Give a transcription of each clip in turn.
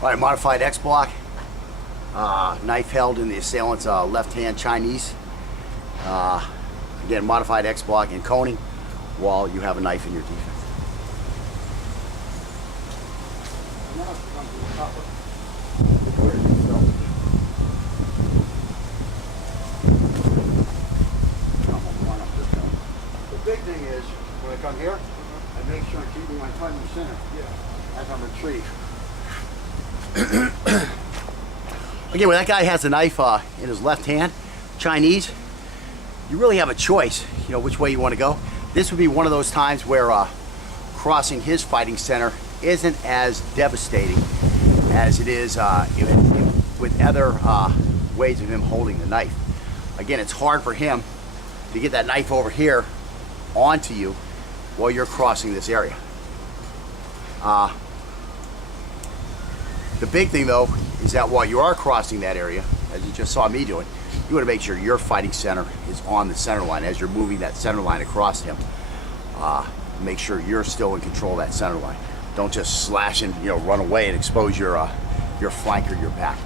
All right, modified X block. Knife held in the assailant's left hand, Chinese. Again, modified X block and coning while you have a knife in your defense. The big thing is when I come here, I make sure I'm keeping my front and center as I retrieve. Again, when that guy has a knife in his left hand, Chinese, you really have a choice, you know, which way you want to go. This would be one of those times where crossing his fighting center isn't as devastating as it is with other ways of him holding the knife. Again, it's hard for him to get that knife over here onto you while you're crossing this area. The big thing though is that while you are crossing that area, as you just saw me doing, you want to make sure your fighting center is on the center line as you're moving that center line across him. Make sure you're still in control of that center line. Don't just slash and run away and expose your flank or your back.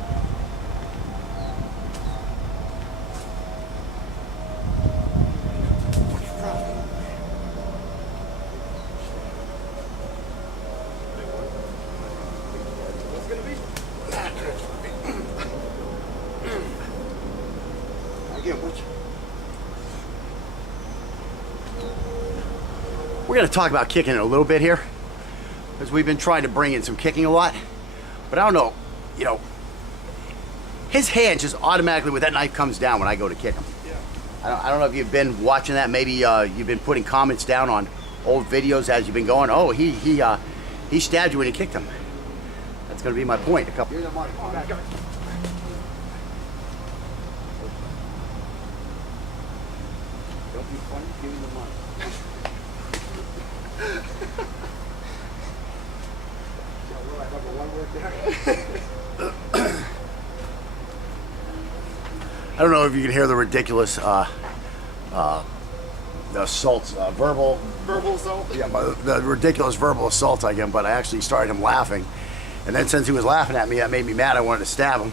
We're going to talk about kicking a little bit here, because we've been trying to bring in some kicking a lot, but I don't know, his hand just automatically with that knife comes down when I go to kick him. Yeah. I don't know if you've been watching that. Maybe you've been putting comments down on old videos as you've been going. Oh, he stabbed you when he kicked him. That's going to be my point. Here's the money. Come on, go. Don't be funny. Give me the money. I don't know if you can hear the ridiculous assaults, verbal assault. Yeah, the ridiculous verbal assault I get, but I actually started him laughing, and then since he was laughing at me, that made me mad. I wanted to stab him,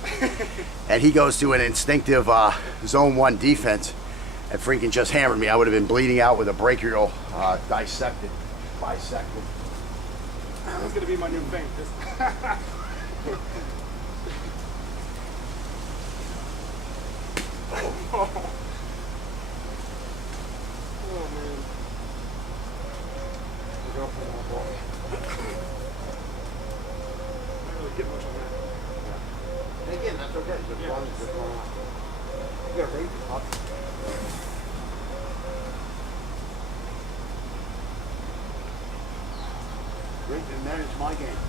and he goes to an instinctive zone 1 defense and freaking just hammered me. I would have been bleeding out with a brachial bisected. That's gonna be my new thing. Oh man. I didn't really get much on that. And again, that's okay. Just as long as it's going on. You gotta raise it up. Rick didn't manage my game.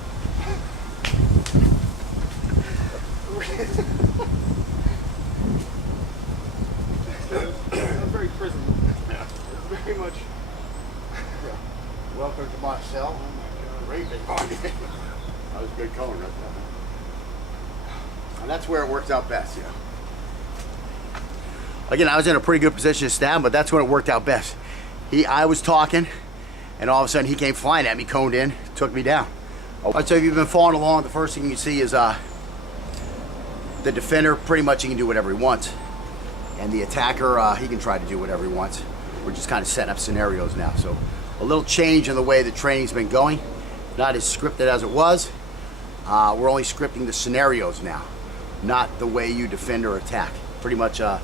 That's very prison. It's very much. Yeah. Welcome to my cell. Oh my God. Raping. That was a good cone, right there. And that's where it worked out best, Again, I was in a pretty good position to stab, but that's when it worked out best. I was talking, and all of a sudden he came flying at me, coned in, took me down. I'd say if you've been following along, the first thing you see is the defender, pretty much he can do whatever he wants. And the attacker, he can try to do whatever he wants. We're just kind of setting up scenarios now. So a little change in the way the training's been going. Not as scripted as it was. We're only scripting the scenarios now, not the way you defend or attack. Pretty much, if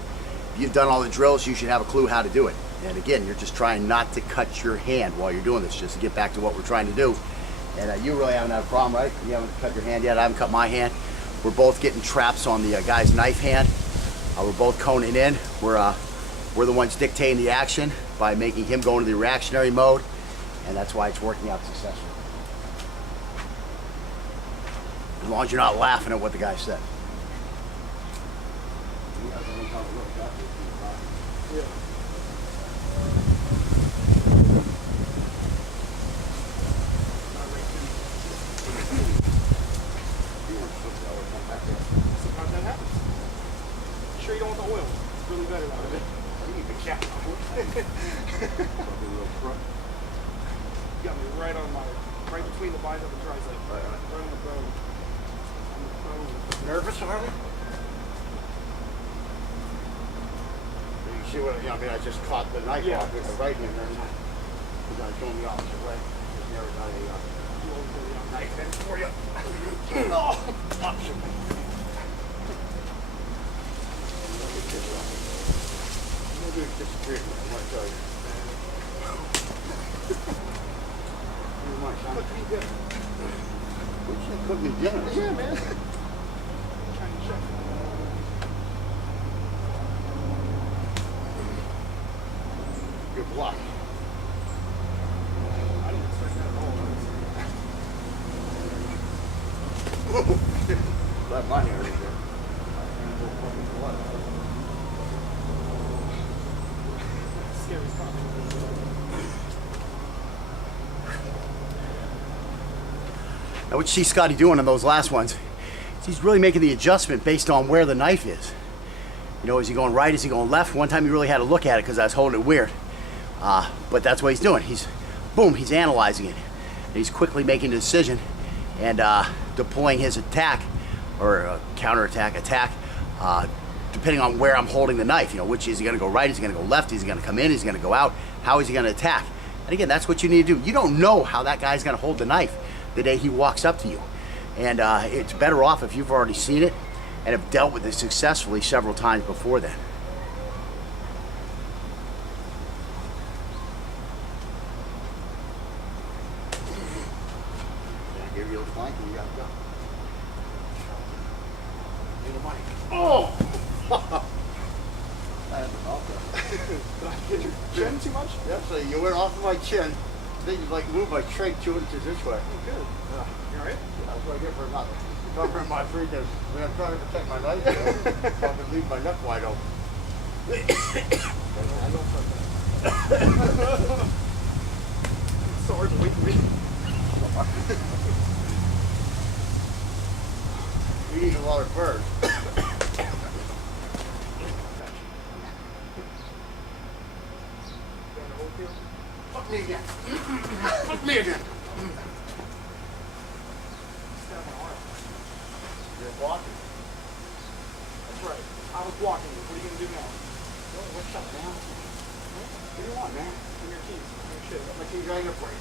you've done all the drills, you should have a clue how to do it. And again, you're just trying not to cut your hand while you're doing this, just to get back to what we're trying to do. And you really haven't had a problem, right? You haven't cut your hand yet. I haven't cut my hand. We're both getting traps on the guy's knife hand. We're both coning in. We're the ones dictating the action by making him go into the reactionary mode, and that's why it's working out successfully. As long as you're not laughing at what the guy said. Yeah. Sometimes that happens. You sure you don't want the oil? It's really better out of it. You need the cap. You got me right between the bicep and tricep. Right on the bone. Harley? You see what I mean? I just caught the knife off with the right hand there. Because I was going the opposite way. Just never got a knife in for you. Oh, opposite way. Maybe it's just weird, I want to tell you. Too much, huh? Cook me dinner. What you cook me dinner? Yeah, man. Chinese chef. Good luck. I didn't expect that at all. Let my hair in there. Scary stuff. Now what you see Scotty doing on those last ones, is he's really making the adjustment based on where the knife is. You know, is he going right, is he going left? One time he really had to look at it because I was holding it weird. But that's what he's doing. He's analyzing it. And he's quickly making a decision and deploying his attack or counterattack, attack, depending on where I'm holding the knife. You know, which is he going to go right? Is he going to go left? Is he going to come in? Is he going to go out? How is he going to attack? And again, that's what you need to do. You don't know how that guy's going to hold the knife the day he walks up to you. And it's better off if you've already seen it and have dealt with it successfully several times before then. Give you a flank and you gotta go. Need a mic. Oh! I had to mouth that. Did I get your chin too much? Yeah, so you went off of my chin. Then you like moved my tray 2 inches this way. Oh, good. You alright? Yeah, that's what I get for not covering my freaking when I'm trying to protect my knife. So I can leave my neck wide open. I don't trust that. It's so hard to wait for me. You eat a lot of birds. Fuck me again. Fuck me again. You're walking. That's right. I was walking. What are you gonna do now? What's up, man? What do you want, man? Give me your keys. Give me your shit. Got my keys right here for you.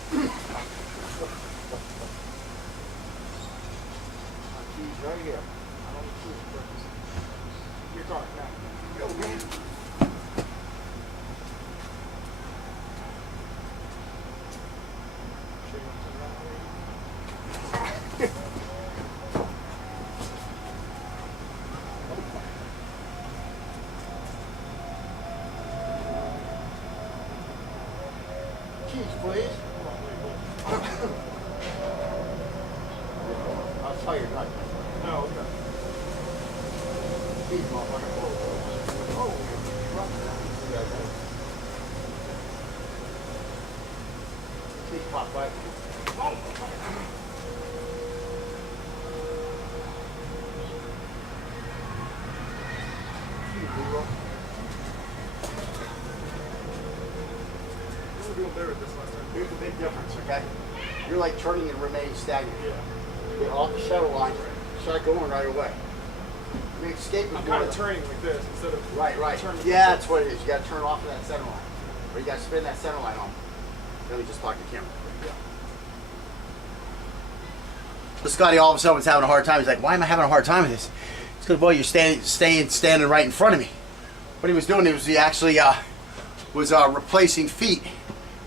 My keys right here. I don't need keys for breakfast. Your car, now. Yo, man. Sure you want to turn around already? Keys, please. I'll tell you not. No, okay. Keys, motherfucker. Oh, keys pop right. Oh, You were doing better at this last time. here's the big difference, okay? You're like turning and remaining stagnant. Yeah. Get off the center line, start going right away. The escape is I'm more kind of the- turning like this instead of Right. turning. Yeah, that's what it is. You got to turn off of that center line, or you got to spin that center line on. Let me just talk to the camera. Yeah. So Scotty all of a sudden was having a hard time. He's like, "Why am I having a hard time with this?" It's because, boy, you're standing right in front of me. What he was doing was he actually was replacing feet,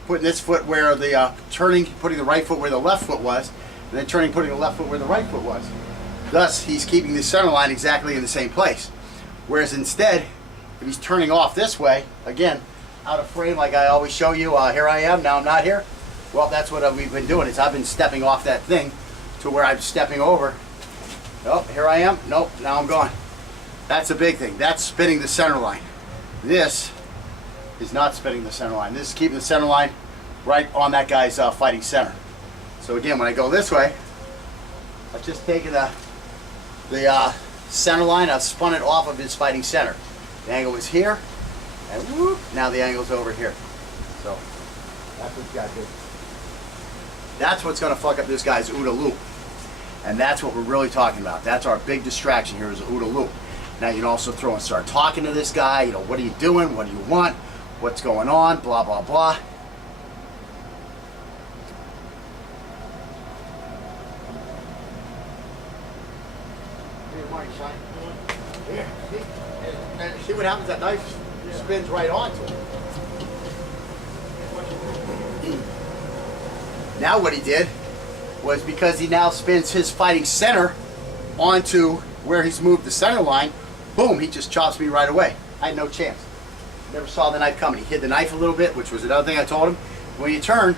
putting this foot where the turning, putting the right foot where the left foot was, and then turning, putting the left foot where the right foot was. Thus, he's keeping the center line exactly in the same place. Whereas instead, if he's turning off this way, again, out of frame like I always show you, here I am, now I'm not here. Well, that's what we've been doing, is I've been stepping off that thing to where I'm stepping over. Oh, here I am. Nope, now I'm gone. That's a big thing. That's spinning the center line. This is not spinning the center line. This is keeping the center line right on that guy's fighting center. So again, when I go this way, I've just taken the center line, I've spun it off of his fighting center. The angle was here, and whoop, now the angle's over here. So that's what you got to do. That's what's going to fuck up this guy's OODA loop. And that's what we're really talking about. That's our big distraction here is the OODA loop. Now you can also throw and start talking to this guy. You know, what are you doing? What do you want? What's going on? Blah, blah, blah. Here, see? And see what happens? That knife spins right onto it. Now what he did was, because he now spins his fighting center onto where he's moved the center line, boom, he just chops me right away. I had no chance. Never saw the knife coming. He hid the knife a little bit, which was another thing I told him. When you turn,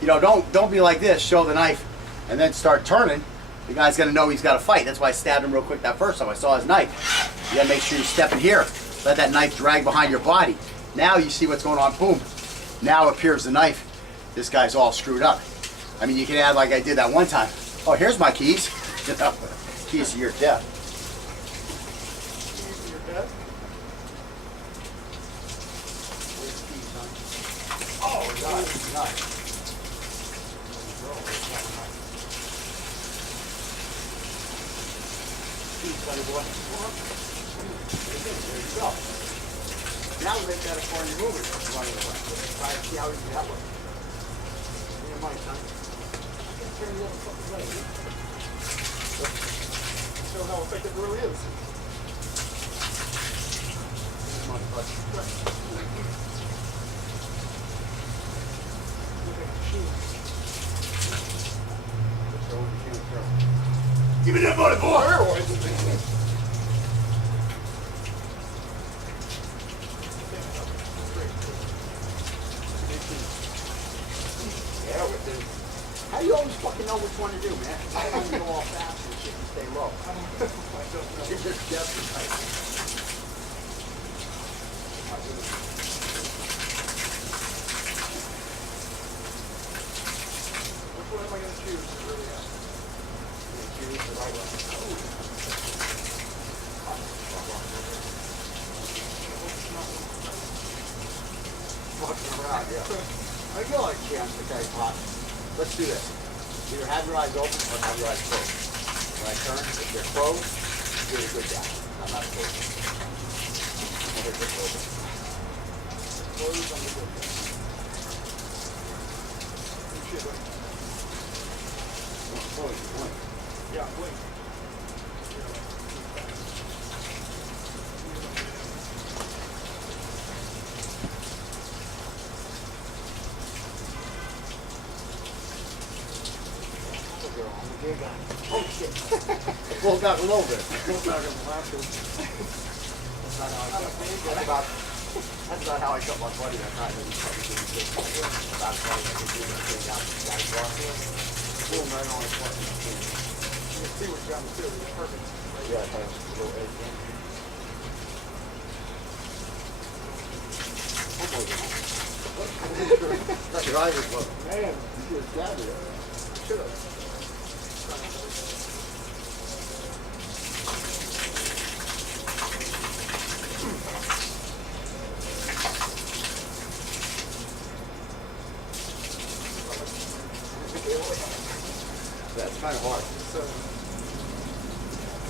you know, don't be like this, show the knife, and then start turning. The guy's gonna know he's got to fight. That's why I stabbed him real quick that first time. I saw his knife. You gotta make sure you step in here. Let that knife drag behind your body. Now you see what's going on, boom. Now appears the knife. This guy's all screwed up. I mean, you can add like I did that one time. Oh, here's my keys. You know, keys to your death. Keys to your death? Oh, nice. Buddy boy. There you go. Now we make that a corner mover. Running away. Try to see how easy that works. Give me your money, son. I can turn the other fucking way. Show how effective it really is. Give me your money, bud. Give me that money, boy! Yeah, with this. How do you always fucking know which one to do, man? I don't go all fast and shit and stay low. You're just desperate, right? Which one am I going to choose to really ask? Choose the right one. Fucking around, yeah. I feel like a chance to get hot. Let's do this. Either have your eyes open or have your eyes closed. When I turn, if they're closed, do a good job. I'm not closed. I'll hit this open. Close on the good. Shit, wait. Close, you want. Yeah, wait. Oh shit. Pulled back a little bit. Pulled back on the last one. That's about how I cut my buddy that night. He probably didn't think about fighting. I think he was getting out the guy's block here. Boom, right on his fucking chin. You can see what's down the field. It's perfect. Yeah, it has a little edge in. Got your eyes closed. Man, You should have stabbed it. should have. That's kind of hard. So,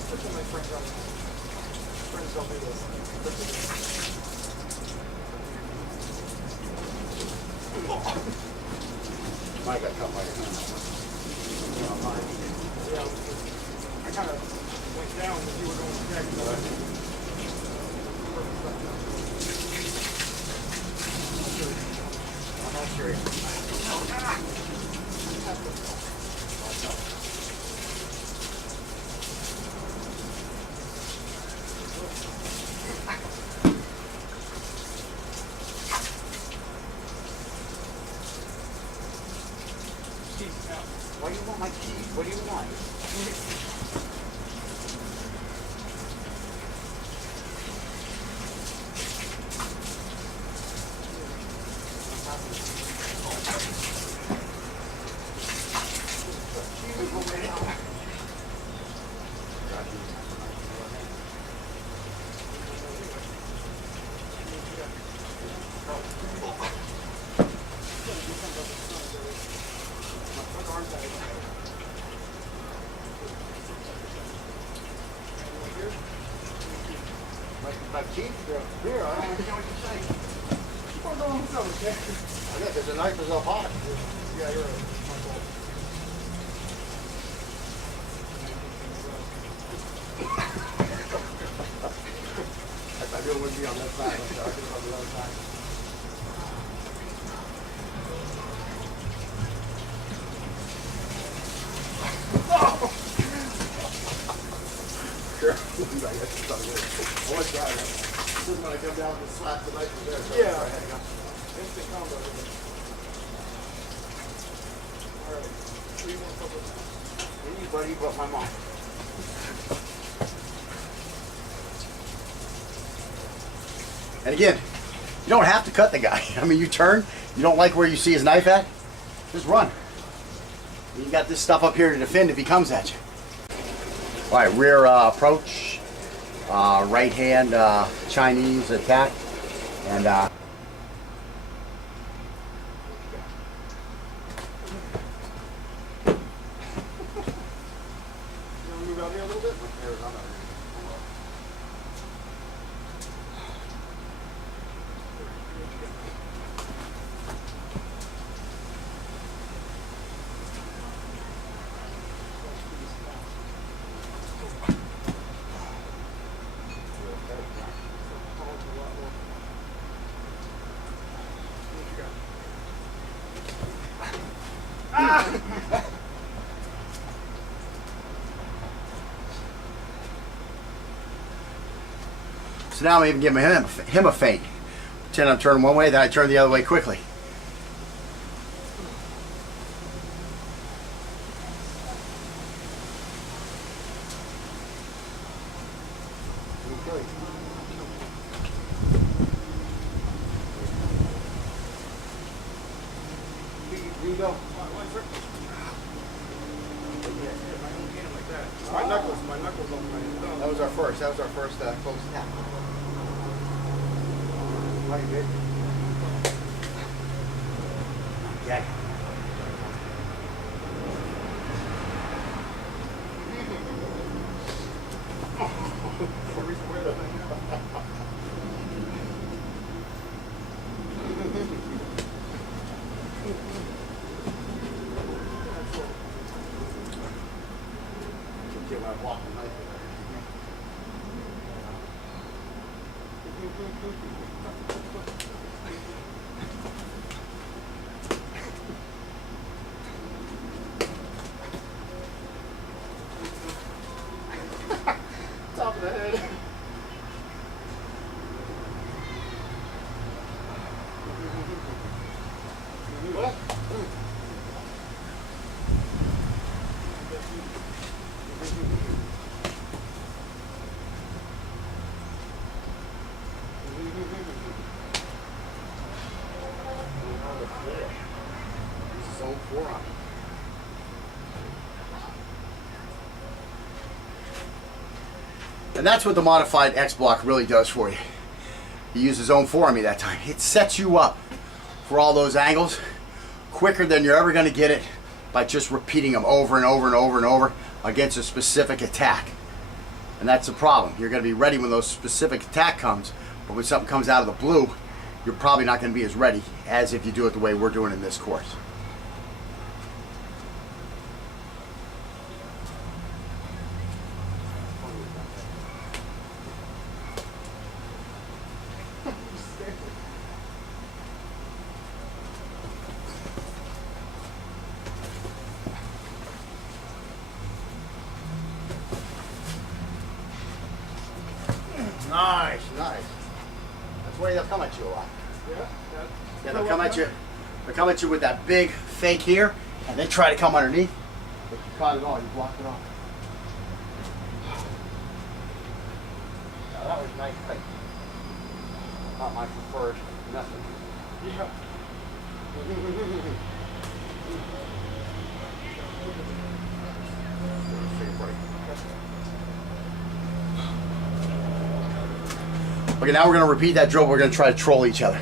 that's what my friends don't do this. Mike got cut by your hand. Yeah, I kind of went down as you were going to jack. I'm not sure. Why do you want my keys? What do you want? My teeth? Here, I don't understand what you're saying. Keep on going with something, okay? I guess because the knife is up high. Yeah, you're right. My fault. I knew it wouldn't be on that side. I'm sorry. I was on the other side. Sure. I guess it's something good. I want to try it. This is when I come down and slap the knife in there. So Yeah. sorry, I had to go. Instant combo. Alright. What do you want to talk about? Anybody but my mom. And again, you don't have to cut the guy. I mean, you turn, you don't like where you see his knife at, just run. You got this stuff up here to defend if he comes at you. All right, rear approach, right hand Chinese attack, and You want to move out here a little bit? so now I'm even giving him a feint. Pretend I'm turning one way, then I turn the other way quickly. You go. My knuckles on my thumb. That was our first close attack. How you did? Yeah. When I walk the knife Top of the head. What? Zone 4 on. And that's what the modified X block really does for you. He used zone 4 on me that time. It sets you up for all those angles quicker than you're ever going to get it by just repeating them over and over and over and over against a specific attack. And that's the problem. You're going to be ready when those specific attack comes, but when something comes out of the blue, you're probably not going to be as ready as if you do it the way we're doing in this course. Nice, nice. That's why they'll come at you a lot. Yeah, they'll come at you. They'll come at you with that big fake here, and they try to come underneath. But you caught it all. You blocked it off. Now that was a nice fake. Not my preferred method. Yeah. Okay, now we're going to repeat that drill. We're going to try to troll each other.